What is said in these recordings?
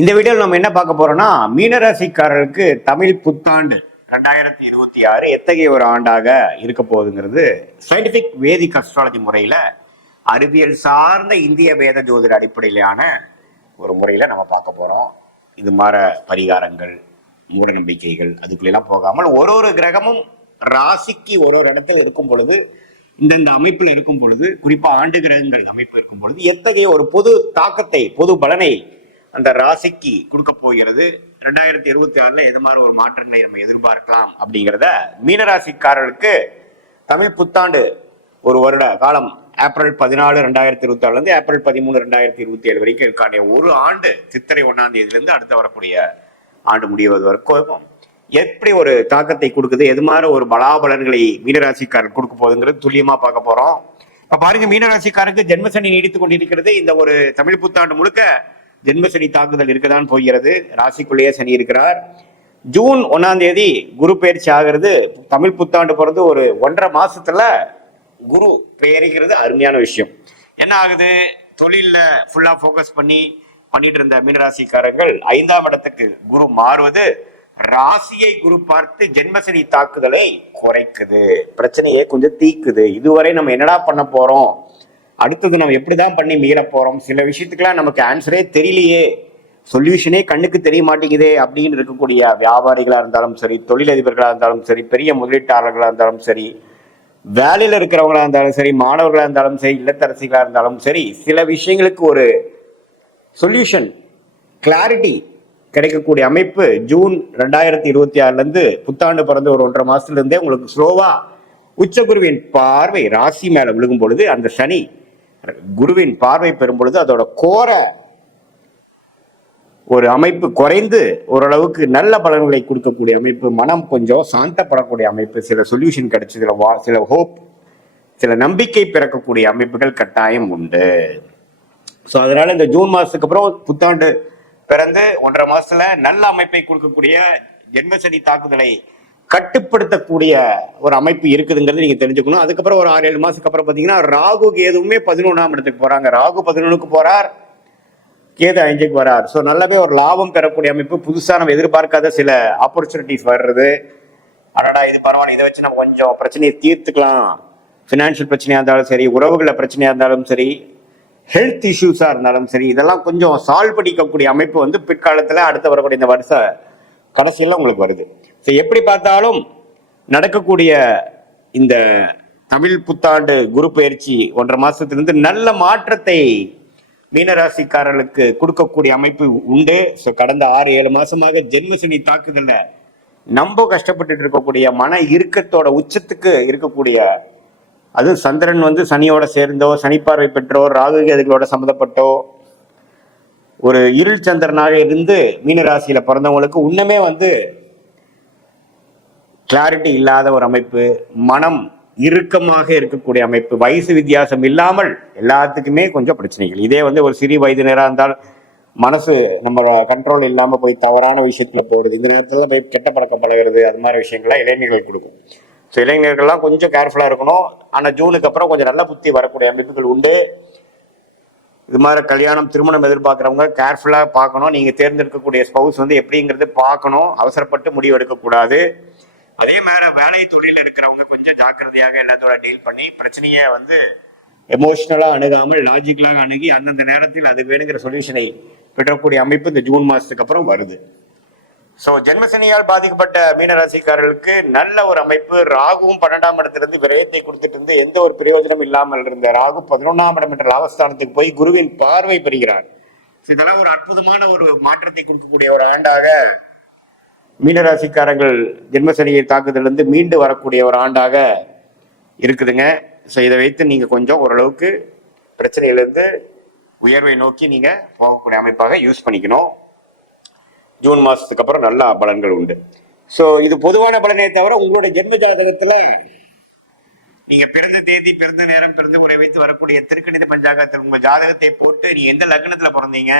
இந்த வீடியோவில் நம்ம என்ன பார்க்க போறோம்னா, மீனராசிக்காரர்களுக்கு தமிழ் புத்தாண்டு 2026 எத்தகைய ஒரு ஆண்டாக இருக்க போகுதுங்கிறது சயின்டிபிக் வேதிக் அஸ்ட்ராலஜி முறையில அறிவியல் சார்ந்த இந்திய வேத ஜோதிட அடிப்படையிலான ஒரு முறையில நம்ம பார்க்க போறோம். இது மாதிரி பரிகாரங்கள், மூட நம்பிக்கைகள் அதுக்குள்ளெல்லாம் போகாமல் ஒரு ஒரு கிரகமும் ராசிக்கு ஒரு இடத்துல இருக்கும் பொழுது, இந்தந்த அமைப்பில் இருக்கும் பொழுது, குறிப்பா ஆண்டு கிரகங்கள் அமைப்பு இருக்கும் பொழுது எத்தகைய ஒரு பொது தாக்கத்தை, பொது பலனை அந்த ராசிக்கு கொடுக்க போகிறது, 2026 எது மாதிரி ஒரு மாற்றங்களை நம்ம எதிர்பார்க்கலாம் அப்படிங்கிறத மீனராசிக்காரர்களுக்கு தமிழ் புத்தாண்டு ஒரு வருட காலம் ஏப்ரல் 14, 2026 ஏப்ரல் 13, 2027 வரைக்கும் இருக்கான ஒரு ஆண்டு சித்திரை 1ஆம் தேதியிலிருந்து அடுத்து வரக்கூடிய ஆண்டு முடிவது வரைக்கும் எப்படி ஒரு தாக்கத்தை கொடுக்குது, எது மாதிரி ஒரு பலாபலன்களை மீனராசிக்காரர் கொடுக்க போகுதுங்கிறது துல்லியமா பார்க்க போறோம். இப்ப பாருங்க, மீனராசிக்காரருக்கு ஜென்மசனி நீடித்துக் கொண்டிருக்கிறது. இந்த ஒரு தமிழ் புத்தாண்டு முழுக்க ஜென்மசனி தாக்குதல் இருக்கதான் போகிறது. ராசிக்குள்ளேயே சனி இருக்கிறார். ஜூன் 1ஆம் தேதி குரு பயிற்சி ஆகிறது. தமிழ் புத்தாண்டு பிறந்து ஒரு 1.5 மாசத்துல குரு பெயரிக்கிறது அருமையான விஷயம். என்ன ஆகுது, தொழில ஃபுல்லா போக்கஸ் பண்ணிட்டு இருந்த மீனராசிக்காரர்கள் 5ஆம் இடத்துக்கு குரு மாறுவது ராசியை குரு பார்த்து ஜென்மசனி தாக்குதலை குறைக்குது, பிரச்சனையை கொஞ்சம் தீக்குது. இதுவரை நம்ம என்னடா பண்ண போறோம், அடுத்தது நம்ம எப்படிதான் பண்ணி மீள போறோம், சில விஷயத்துக்கெல்லாம் நமக்கு ஆன்சரே தெரியலையே, சொல்யூஷனே கண்ணுக்கு தெரிய மாட்டேங்குதே அப்படின்னு இருக்கக்கூடிய வியாபாரிகளா இருந்தாலும் சரி, தொழிலதிபர்களா இருந்தாலும் சரி, பெரிய முதலீட்டாளர்களா இருந்தாலும் சரி, வேலையில இருக்கிறவங்களா இருந்தாலும் சரி, மாணவர்களா இருந்தாலும் சரி, இல்லத்தரசிகளா இருந்தாலும் சரி, சில விஷயங்களுக்கு ஒரு சொல்யூஷன், கிளாரிட்டி கிடைக்கக்கூடிய அமைப்பு ஜூன் 2026 புத்தாண்டு பிறந்த ஒரு 1.5 மாசத்துல இருந்தே உங்களுக்கு ஸ்லோவா உச்சகுருவின் பார்வை ராசி மேல விழுகும் பொழுது, அந்த சனி குருவின் பார்வை பெறும் பொழுது அதோட கோர ஒரு அமைப்பு குறைந்து ஓரளவுக்கு நல்ல பலன்களை கொடுக்கக்கூடிய அமைப்பு, மனம் கொஞ்சம் சாந்தப்படக்கூடிய அமைப்பு, சில சொல்யூஷன் கிடைச்சி, சில ஹோப், சில நம்பிக்கை பிறக்கக்கூடிய அமைப்புகள் கட்டாயம் உண்டு. ஸோ அதனால இந்த ஜூன் மாசத்துக்கு அப்புறம் புத்தாண்டு பிறந்து 1.5 மாசத்துல நல்ல அமைப்பை கொடுக்கக்கூடிய ஜென்மசனி தாக்குதலை கட்டுப்படுத்தக்கூடிய ஒரு அமைப்பு இருக்குதுங்கிறது நீங்க தெரிஞ்சுக்கணும். அதுக்கப்புறம் ஒரு 6-7 மாசத்துக்கு அப்புறம் பாத்தீங்கன்னா ராகு கேதுவுமே 11ஆம் இடத்துக்கு போறாங்க. ராகு 11க்கு போறார், கேது 5க்கு வரார். ஸோ நல்லாவே ஒரு லாபம் பெறக்கூடிய அமைப்பு, புதுசா நம்ம எதிர்பார்க்காத சில ஆப்பர்ச்சுனிட்டிஸ் வர்றது. அடடா இது பரவாயில்ல, இதை வச்சு நம்ம கொஞ்சம் பிரச்சனையை தீர்த்துக்கலாம், ஃபினான்ஷியல் பிரச்சனையா இருந்தாலும் சரி, உறவுகள பிரச்சனையா இருந்தாலும் சரி, ஹெல்த் இஷ்யூஸா இருந்தாலும் சரி, இதெல்லாம் கொஞ்சம் சால்வ் பண்ணிக்கக்கூடிய அமைப்பு பிற்காலத்துல அடுத்த வரக்கூடிய இந்த வருஷ கடைசியில உங்களுக்கு வருது. ஸோ எப்படி பார்த்தாலும் நடக்கக்கூடிய இந்த தமிழ் புத்தாண்டு குரு பயிற்சி 1.5 மாசத்திலிருந்து நல்ல மாற்றத்தை மீனராசிக்காரர்களுக்கு கொடுக்கக்கூடிய அமைப்பு உண்டு. ஸோ கடந்த 6-7 மாசமாக ஜென்மசனி தாக்குதல்ல நம்ம கஷ்டப்பட்டு இருக்கக்கூடிய மன இறுக்கத்தோட உச்சத்துக்கு இருக்கக்கூடிய, அது சந்திரன் சனியோட சேர்ந்தோ, சனிப்பார்வை பெற்றோ, ராகு கேதுகளோட சம்மந்தப்பட்டோ ஒரு இருள் சந்திரனாக இருந்து மீனராசியில பிறந்தவங்களுக்கு இன்னுமே கிளாரிட்டி இல்லாத ஒரு அமைப்பு, மனம் இறுக்கமாக இருக்கக்கூடிய அமைப்பு, வயசு வித்தியாசம் இல்லாமல் எல்லாத்துக்குமே கொஞ்சம் பிரச்சனைகள். இதே ஒரு சிறிய வயதினராக இருந்தால் மனசு நம்ம கண்ட்ரோல் இல்லாம போய் தவறான விஷயத்துல போறது, இந்த நேரத்துல போய் கெட்ட பழக்கம் பழகிறது, அது மாதிரி விஷயங்கள்லாம் இளைஞர்கள் கொடுக்கும். ஸோ இளைஞர்கள்லாம் கொஞ்சம் கேர்ஃபுல்லா இருக்கணும். ஆனா ஜூனுக்கு அப்புறம் கொஞ்சம் நல்ல புத்தி வரக்கூடிய அமைப்புகள் உண்டு. இது மாதிரி கல்யாணம், திருமணம் எதிர்பார்க்குறவங்க கேர்ஃபுல்லா பார்க்கணும். நீங்க தேர்ந்தெடுக்கக்கூடிய ஸ்பவுஸ் எப்படிங்கிறது பார்க்கணும், அவசரப்பட்டு முடிவு எடுக்கக்கூடாது. அதே மாதிரி வேலை தொழில இருக்கிறவங்க கொஞ்சம் ஜாக்கிரதையாக எல்லாத்தோட டீல் பண்ணி பிரச்சனையை எமோஷனலா அணுகாமல் லாஜிக்கலாக அணுகி அந்தந்த நேரத்தில் அது வேணுங்கிற சொல்யூஷனை பெறக்கூடிய அமைப்பு இந்த ஜூன் மாசத்துக்கு அப்புறம் வருது. ஸோ ஜென்மசனியால் பாதிக்கப்பட்ட மீனராசிக்காரர்களுக்கு நல்ல ஒரு அமைப்பு. ராகுவும் 12ஆம் இடத்திலிருந்து விரயத்தை கொடுத்துட்டு இருந்து எந்த ஒரு பிரயோஜனம் இல்லாமல் இருந்த ராகு 11ஆம் இடம் என்ற லாபஸ்தானத்துக்கு போய் குருவின் பார்வை பெறுகிறார். இதெல்லாம் ஒரு அற்புதமான ஒரு மாற்றத்தை கொடுக்கக்கூடிய ஒரு ஆண்டாக மீனராசிக்காரர்கள் ஜென்மசனியை தாக்குதலிருந்து மீண்டு வரக்கூடிய ஒரு ஆண்டாக இருக்குதுங்க. ஸோ இதை வைத்து நீங்க கொஞ்சம் ஓரளவுக்கு பிரச்சனையிலிருந்து உயர்வை நோக்கி நீங்க போகக்கூடிய அமைப்பாக யூஸ் பண்ணிக்கணும். ஜூன் மாசத்துக்கு அப்புறம் நல்ல பலன்கள் உண்டு. ஸோ இது பொதுவான பலனே தவிர உங்களுடைய ஜென்ம ஜாதகத்துல நீங்க பிறந்த தேதி, பிறந்த நேரம், பிறந்த உரை வைத்து வரக்கூடிய திருக்கணித பஞ்சாங்கத்தில் உங்க ஜாதகத்தை போட்டு நீங்க எந்த லக்னத்துல பிறந்தீங்க,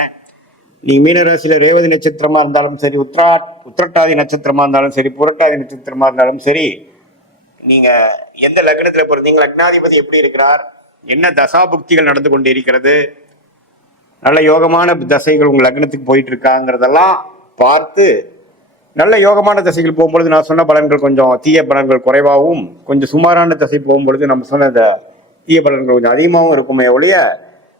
நீங்க மீனராசியில ரேவதி நட்சத்திரமா இருந்தாலும் சரி, உத்திரட்டாதி நட்சத்திரமா இருந்தாலும் சரி, புரட்டாதி நட்சத்திரமா இருந்தாலும் சரி, நீங்க எந்த லக்னத்துல பிறந்தீங்க, லக்னாதிபதி எப்படி இருக்கிறார், என்ன தசாபுக்திகள் நடந்து கொண்டிருக்கிறது, நல்ல யோகமான தசைகள் உங்கள் லக்னத்துக்கு போயிட்டு இருக்காங்கிறதெல்லாம் பார்த்து, நல்ல யோகமான தசைகள் போகும்பொழுது நான் சொன்ன பலன்கள் கொஞ்சம் தீய பலன்கள் குறைவாகவும், கொஞ்சம் சுமாரான தசை போகும்பொழுது நம்ம சொன்ன அந்த தீய பலன்கள் கொஞ்சம் அதிகமாகவும் இருக்குமே ஒழிய,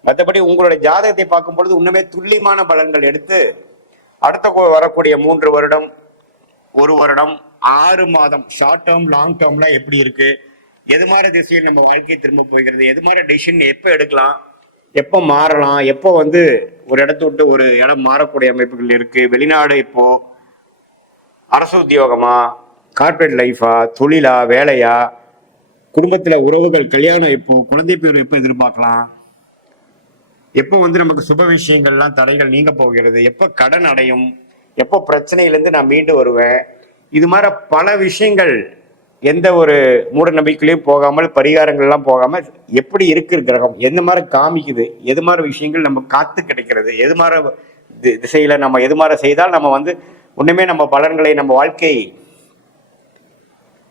மற்றபடி உங்களுடைய ஜாதகத்தை பார்க்கும் பொழுது இன்னுமே துல்லியமான பலன்கள் எடுத்து அடுத்த வரக்கூடிய 3 வருடம், 1 வருடம், 6 மாதம், ஷார்ட் டேர்ம் லாங் டேர்ம்லாம் எப்படி இருக்கு, எது மாதிரி திசையில் நம்ம வாழ்க்கையை திரும்ப போகிறது, எது மாதிரி டெசிஷன் எப்போ எடுக்கலாம், எப்போ மாறலாம், எப்போ வந்து ஒரு இடத்த விட்டு ஒரு இடம் மாறக்கூடிய அமைப்புகள் இருக்கு, வெளிநாடு இப்போ அரசு உத்தியோகமா, கார்பரேட் லைஃபா, தொழிலா, வேலையா, குடும்பத்துல உறவுகள், கல்யாணம் எப்போ, குழந்தை பேர் எப்போ எதிர்பார்க்கலாம், எப்போ வந்து நமக்கு சுப விஷயங்கள்லாம் தடைகள் நீங்க போகிறது, எப்போ கடன் அடையும், எப்போ பிரச்சனையிலேருந்து நான் மீண்டு வருவேன், இது மாதிரி பல விஷயங்கள் எந்த ஒரு மூட நம்பிக்கையிலையும் போகாமல், பரிகாரங்கள்லாம் போகாமல் எப்படி இருக்கு கிரகம், எந்த மாதிரி காமிக்குது, எது மாதிரி விஷயங்கள் நம்ம காத்து கிடைக்கிறது, எது மாதிரி திசையில நம்ம எது மாதிரி செய்தால் நம்ம வந்து உண்மையுமே நம்ம பலன்களை, நம்ம வாழ்க்கை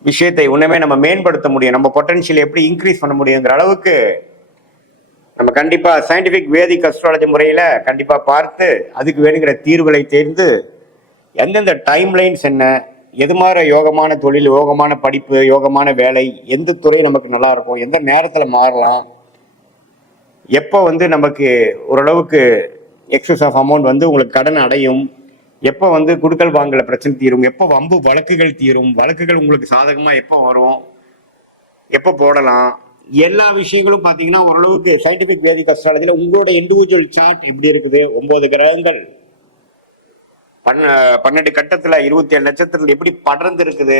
விஷயத்தை உண்மையுமே நம்ம மேம்படுத்த முடியும், நம்ம பொட்டன்ஷியல் எப்படி இன்க்ரீஸ் பண்ண முடியுங்கிற அளவுக்கு நம்ம கண்டிப்பா சயின்டிபிக் வேதிக் அஸ்ட்ராலஜி முறையில கண்டிப்பா பார்த்து அதுக்கு வேணுங்கிற தீர்வுகளை தேர்ந்து எந்தெந்த டைம் லைன்ஸ் என்ன, எது மாதிரி யோகமான தொழில், யோகமான படிப்பு, யோகமான வேலை, எந்த துறை நமக்கு நல்லா இருக்கும், எந்த நேரத்துல மாறலாம், எப்போ வந்து நமக்கு ஓரளவுக்கு எக்ஸஸ் ஆஃப் அமௌண்ட் வந்து உங்களுக்கு கடன் அடையும், எப்போ வந்து குடுக்கல் வாங்கல பிரச்சனை தீரும், எப்போ வம்பு வழக்குகள் தீரும், வழக்குகள் உங்களுக்கு சாதகமா எப்போ வரும், எப்போ போடலாம், எல்லா விஷயங்களும் பாத்தீங்கன்னா ஓரளவுக்கு சயின்டிபிக் வேதிக் அஸ்ட்ராலஜில உங்களோட இண்டிவிஜுவல் சார்ட் எப்படி இருக்குது, 9 கிரகங்கள் 12 கட்டத்துல 27 நட்சத்திரங்கள் எப்படி படர்ந்து இருக்குது,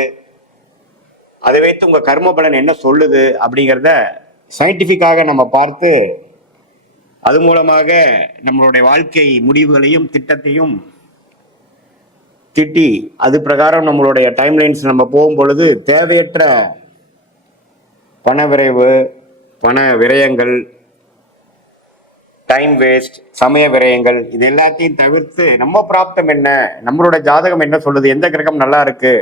அதை வைத்து உங்க கர்ம பலன் என்ன சொல்லுது அப்படிங்கிறத சயின்டிபிக்காக நம்ம பார்த்து அது மூலமாக நம்மளுடைய வாழ்க்கை முடிவுகளையும் திட்டத்தையும் திட்டி அது பிரகாரம் நம்மளுடைய டைம்லைன்ஸ் நம்ம போகும் பொழுது தேவையற்ற பண விரைவு, பண விரயங்கள், டைம் வேஸ்ட், சமய விரயங்கள், இது எல்லாத்தையும் தவிர்த்து நம்ம பிராப்தம் என்ன, நம்மளோட ஜாதகம் என்ன சொல்லுது, எந்த கிரகம் நல்லா இருக்கு,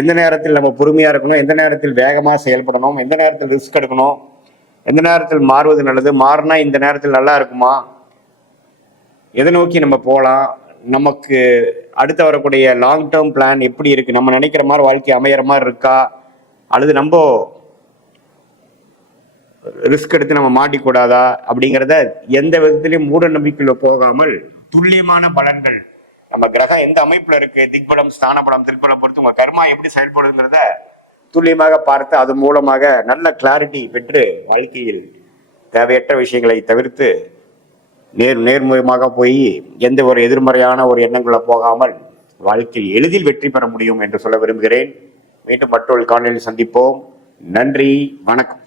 எந்த நேரத்தில் நம்ம பொறுமையா இருக்கணும், எந்த நேரத்தில் வேகமா செயல்படணும், எந்த நேரத்தில் ரிஸ்க் எடுக்கணும், எந்த நேரத்தில் மாறுவது நல்லது, மாறினா இந்த நேரத்தில் நல்லா இருக்குமா, எதை நோக்கி நம்ம போகலாம், நமக்கு அடுத்து வரக்கூடிய லாங் டேர்ம் பிளான் எப்படி இருக்கு, நம்ம நினைக்கிற மாதிரி வாழ்க்கை அமையிற மாதிரி இருக்கா, அல்லது நம்ம ரிஸ்க் எடுத்து நம்ம மாட்டிக்கூடாதா அப்படிங்கிறத எந்த விதத்திலையும் மூட நம்பிக்கையில போகாமல் துல்லியமான பலன்கள், நம்ம கிரகம் எந்த அமைப்புல இருக்கு, திக்பலம், ஸ்தான பலம், திருப்பலம் பொறுத்து உங்க கர்மா எப்படி செயல்படுங்கிறத துல்லியமாக பார்த்து அது மூலமாக நல்ல கிளாரிட்டி பெற்று வாழ்க்கையில் தேவையற்ற விஷயங்களை தவிர்த்து நேர்முகமாக போய் எந்த ஒரு எதிர்மறையான ஒரு எண்ணங்களை போகாமல் வாழ்க்கையில் எளிதில் வெற்றி பெற முடியும் என்று சொல்ல விரும்புகிறேன். மீண்டும் மற்றொரு காணொலியில் சந்திப்போம். நன்றி, வணக்கம்.